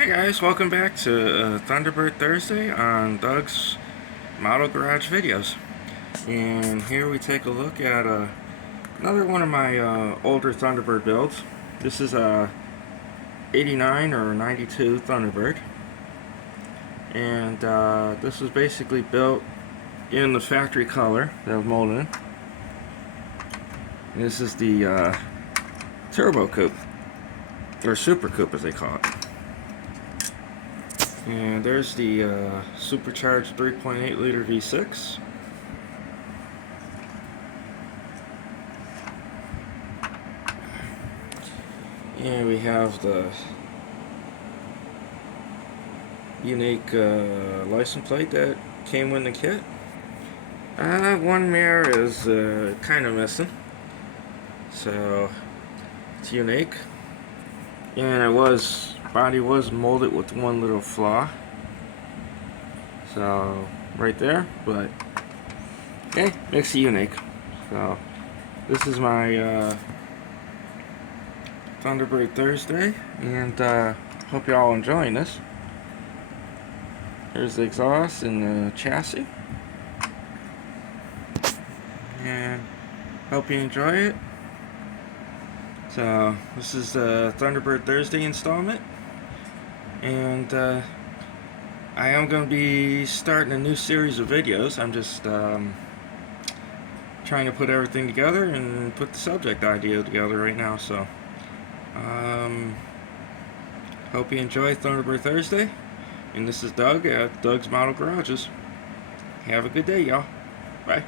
Hey guys, welcome back to Thunderbird Thursday on Doug's Model Garage videos. And here we take a look at another one of my older Thunderbird builds. This is a 89 or 92 Thunderbird. And this was basically built in the factory color that I've molded in. This is the Turbo Coupe, or Super Coupe as they call it. And there's the supercharged 3.8 liter V6. And we have the unique license plate that came with the kit. One mirror is kind of missing, so it's unique. And body was molded with one little flaw, so right there, but okay, makes it unique. So this is my Thunderbird Thursday, and hope you all enjoying this. There's the exhaust and the chassis, and hope you enjoy it. So this is the Thunderbird Thursday installment, and I am going to be starting a new series of videos. I'm just trying to put everything together and put the subject idea together right now. So hope you enjoy Thunderbird Thursday, and this is Doug at Doug's Model Garages. Have a good day, y'all. Bye.